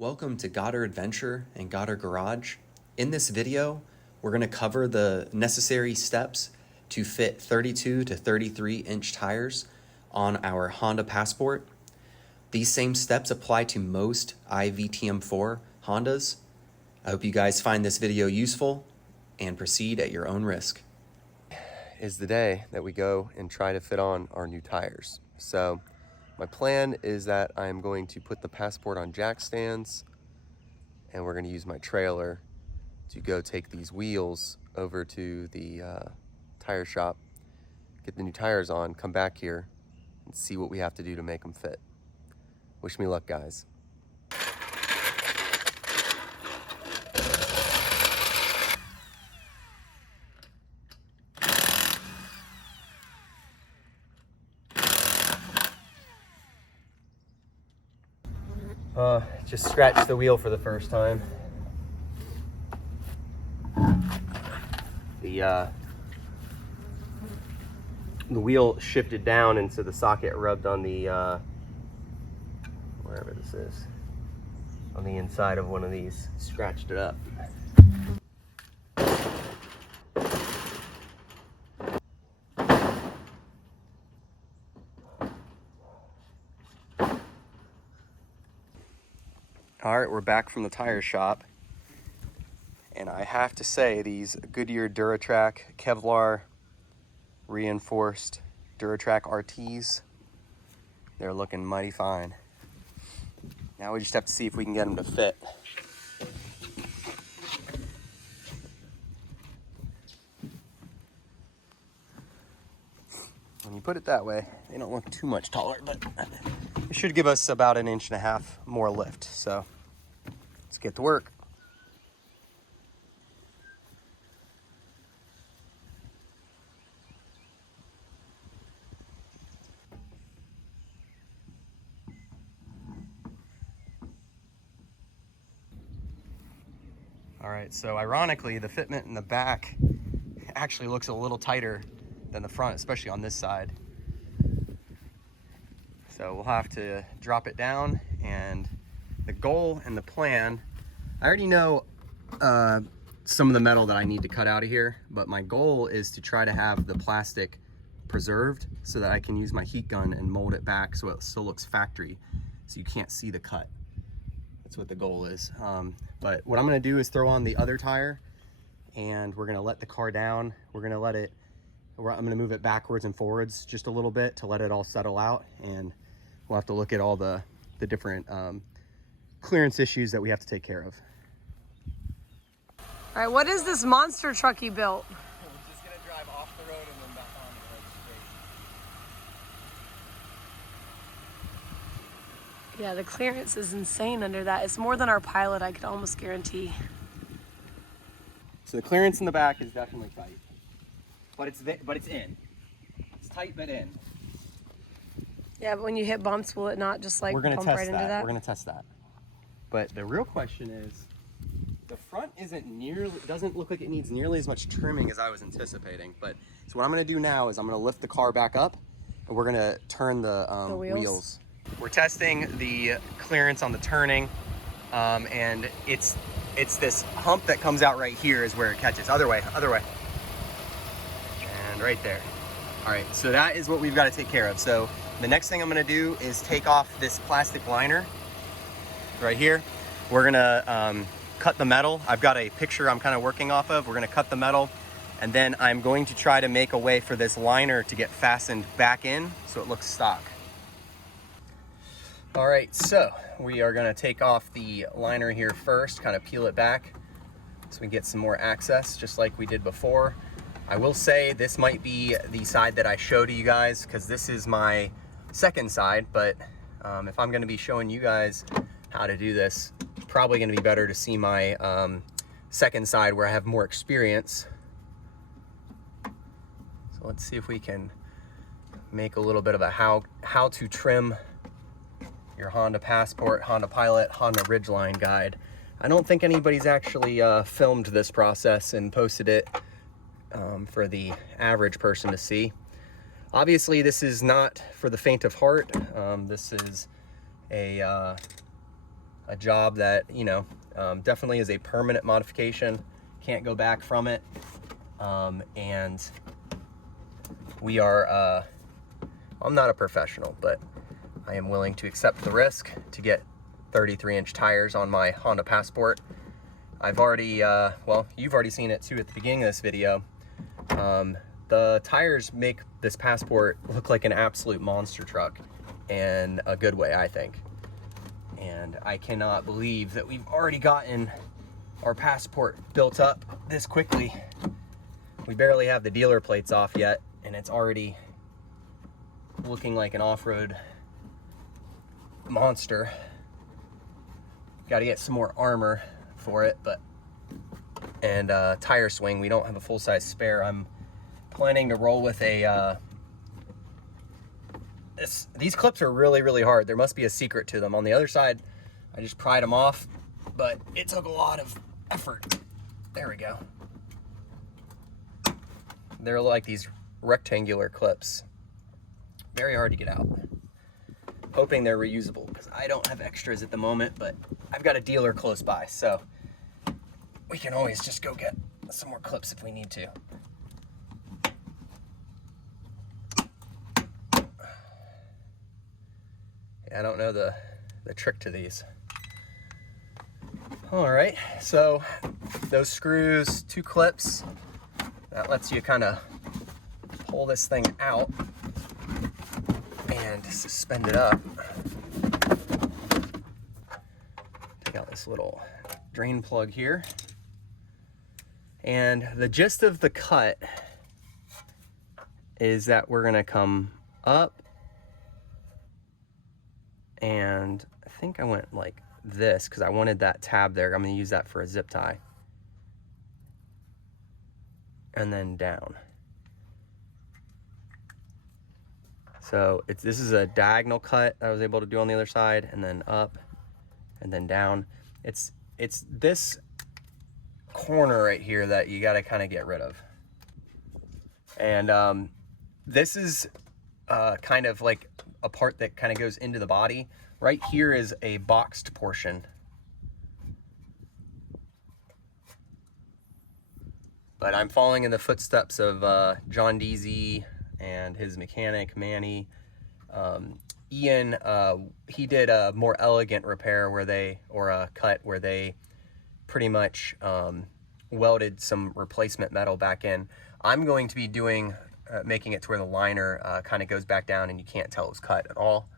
Welcome to Goddard Adventure and Goddard Garage. In this video, we're going to cover the necessary steps to fit 32 to 33 inch tires on our Honda Passport. These same steps apply to most iVTM4 Hondas. I hope you guys find this video useful and proceed at your own risk. Is the day that we go and try to fit on our new tires. So my plan is that I'm going to put the Passport on jack stands and we're going to use my trailer to go take these wheels over to the tire shop, get the new tires on, come back here and see what we have to do to make them fit. Wish me luck, guys. Just scratched the wheel for the first time. The wheel shifted down, and so the socket rubbed on the wherever this is, on the inside of one of these, scratched it up. All right, we're back from the tire shop, and I have to say these Goodyear Duratrac Kevlar reinforced Duratrac RTs, they're looking mighty fine. Now we just have to see if we can get them to fit. When you put it that way, they don't look too much taller, but it should give us about 1.5 inches more lift. So let's get to work. All right, so ironically, the fitment in the back actually looks a little tighter than the front, especially on this side. So we'll have to drop it down, and the goal and the plan, I already know some of the metal that I need to cut out of here, but my goal is to try to have the plastic preserved so that I can use my heat gun and mold it back so it still looks factory, so you can't see the cut. That's what the goal is. But what I'm gonna do is throw on the other tire, and we're gonna let the car down. I'm gonna move it backwards and forwards just a little bit to let it all settle out, and we'll have to look at all the different clearance issues that we have to take care of. All right, what is this monster truck you built? We're just gonna drive off the road and then back on the road straight. Yeah, the clearance is insane under that. It's more than our Pilot, I could almost guarantee. So the clearance in the back is definitely tight, but it's in. It's tight but in. Yeah, but when you hit bumps, will it not just like bump right into that? We're gonna test that. But the real question is, the front doesn't look like it needs nearly as much trimming as I was anticipating. But so what I'm gonna do now is I'm gonna lift the car back up, and we're gonna turn the wheels. We're testing the clearance on the turning, and it's this hump that comes out right here is where it catches. Other way. And right there. All right, so that is what we've got to take care of. So the next thing I'm gonna do is take off this plastic liner right here. We're gonna cut the metal. I've got a picture I'm kind of working off of. We're gonna cut the metal, and then I'm going to try to make a way for this liner to get fastened back in so it looks stock. All right, so we are gonna take off the liner here first, kind of peel it back so we can get some more access, just like we did before. I will say this might be the side that I show to you guys, because this is my second side, but if I'm gonna be showing you guys how to do this, it's probably gonna be better to see my second side where I have more experience. So let's see if we can make a little bit of a how to trim your Honda Passport, Honda Pilot, Honda Ridgeline guide. I don't think anybody's actually filmed this process and posted it for the average person to see. Obviously, this is not for the faint of heart. This is a a job that, you know, definitely is a permanent modification. Can't go back from it. And we are, I'm not a professional, but I am willing to accept the risk to get 33-inch tires on my Honda Passport. I've already, well, you've already seen it too at the beginning of this video. The tires make this Passport look like an absolute monster truck in a good way, I think. And I cannot believe that we've already gotten our Passport built up this quickly. We barely have the dealer plates off yet, and it's already looking like an off-road monster. Got to get some more armor for it, and tire swing. We don't have a full-size spare. I'm planning to roll with a these clips are really hard. There must be a secret to them. On the other side, I just pried them off, but it took a lot of effort. There we go. They're like these rectangular clips. Very hard to get out. Hoping they're reusable, because I don't have extras at the moment, but I've got a dealer close by, so we can always just go get some more clips if we need to. I don't know the trick to these. All right, so those screws, 2 clips, that lets you kind of pull this thing out and suspend it up. Take out this little drain plug here. And the gist of the cut is that we're gonna come up, and I think I went like this because I wanted that tab there. I'm gonna use that for a zip tie. And then down. So this is a diagonal cut I was able to do on the other side, and then up and then down. It's this corner right here that you got to kind of get rid of. And this is kind of like a part that kind of goes into the body. Right here is a boxed portion. But I'm following in the footsteps of John Deasy and his mechanic, Manny. Ian, he did a more elegant repair or a cut where they pretty much welded some replacement metal back in. I'm going to be doing, making it to where the liner kind of goes back down and you can't tell it was cut at all.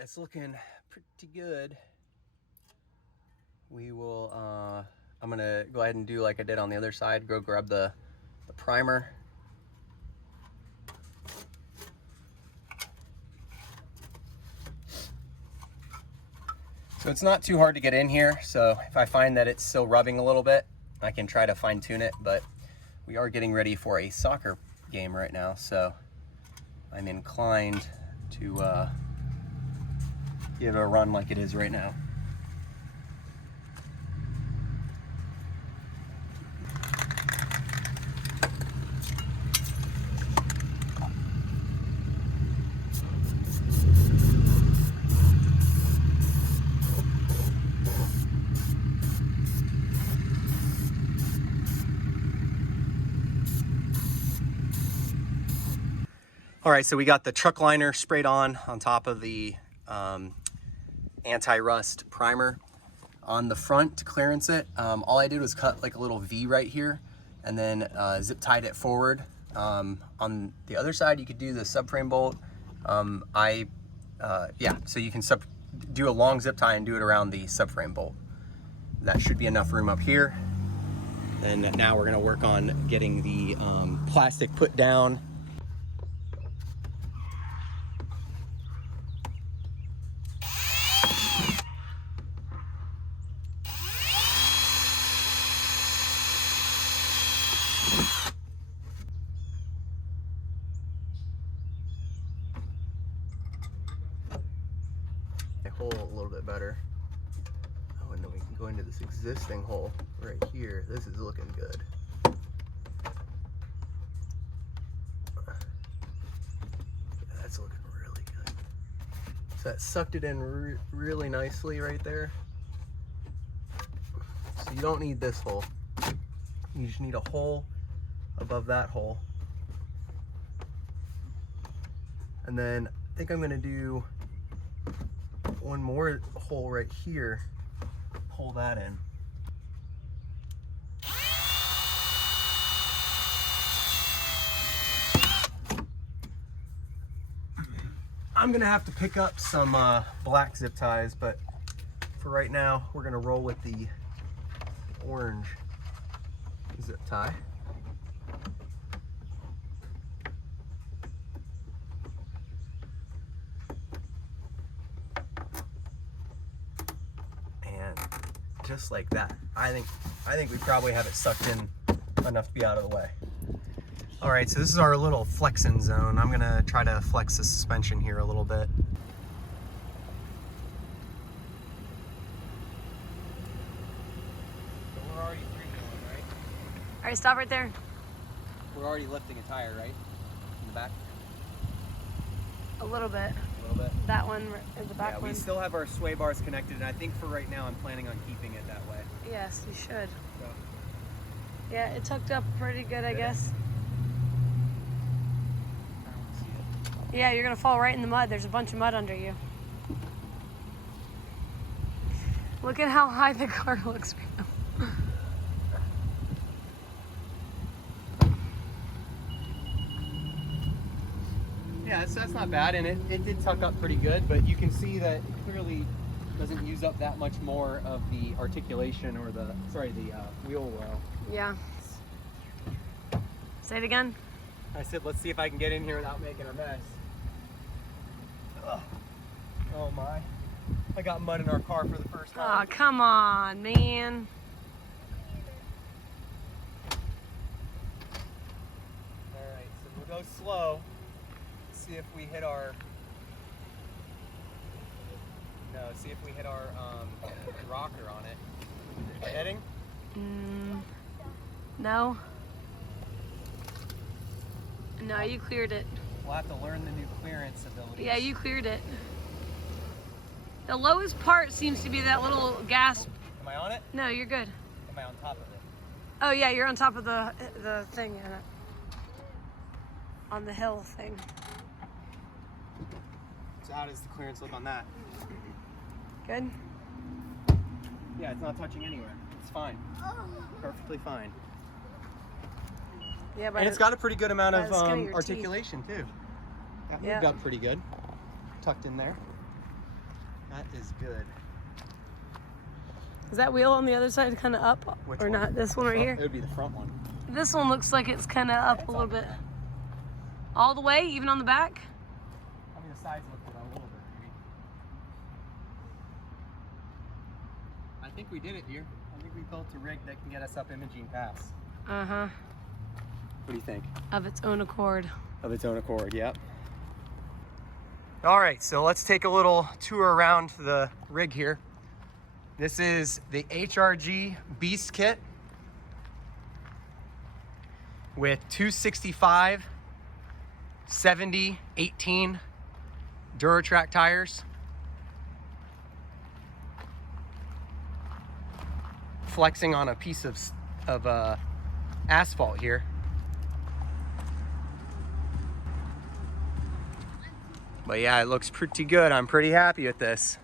It's looking pretty good. We will, I'm gonna go ahead and do like I did on the other side, go grab the primer. So it's not too hard to get in here, so if I find that it's still rubbing a little bit, I can try to fine tune it, but we are getting ready for a soccer game right now, so I'm inclined to give it a run like it is right now. All right, so we got the truck liner sprayed on top of the anti-rust primer on the front to clearance it. All I did was cut like a little V right here and then zip tied it forward On the other side, you could do the subframe bolt. Yeah, so you can do a long zip tie and do it around the subframe bolt. That should be enough room up here. And now we're gonna work on getting the plastic put down. Hole a little bit better. Oh, and then we can go into this existing hole right here. This is looking good. Yeah, that's looking really good. So that sucked it in really nicely right there. So you don't need this hole. You just need a hole above that hole. And then I think I'm gonna do one more hole right here, pull that in. I'm gonna have to pick up some black zip ties, but for right now, we're gonna roll with the orange zip tie. Just like that. I think we probably have it sucked in enough to be out of the way. All right, so this is our little flexing zone. I'm gonna try to flex the suspension here a little bit. So we're already three-wheeling, right? All right, stop right there. We're already lifting a tire, right? In the back? A little bit. A little bit. That one is the back Yeah, one. we still have our sway bars connected, and I think for right now I'm planning on keeping it that way. Yes, you should. So. Yeah, it tucked up pretty good, I guess. I don't see it. Yeah, you're gonna fall right in the mud. There's a bunch of mud under you. Look at how high the car looks right now. Yeah, that's not bad, and it did tuck up pretty good, but you can see that it clearly doesn't use up that much more of the articulation or the wheel well. Yeah. Say it again. I said, let's see if I can get in here without making a mess. Ugh. Oh my. I got mud in our car for the first time. Oh, come on, man. Alright, so we'll go slow. See if we hit our rocker on it. Heading? No. No, you cleared it. We'll have to learn the new clearance abilities. Yeah, you cleared it. The lowest part seems to be that little gas. Am I on it? No, you're good. Am I on top of it? Oh yeah, you're on top of the thing, on the hill thing. So how does the clearance look on that? Good. Yeah, it's not touching anywhere. It's fine. Perfectly fine. Yeah, but And it's got a pretty good amount of by the skin of your articulation too. That moved up pretty good. Tucked in there. That is good. Is that wheel on the other side kind of up? Which or one? not? This one right here? It would be the front one. This one looks like it's kind of up a little bit. All the way, even on the back? I mean, the sides look a little bit maybe. I think we did it, dear. I think we built a rig that can get us up Imogene Pass. Uh-huh. What do you think? Of its own accord. Of its own accord, yep. All right, so let's take a little tour around the rig here. This is the HRG Beast Kit with 265, 70, 18 Duratrac tires. Flexing on a piece of asphalt here. But yeah, it looks pretty good. I'm pretty happy with this.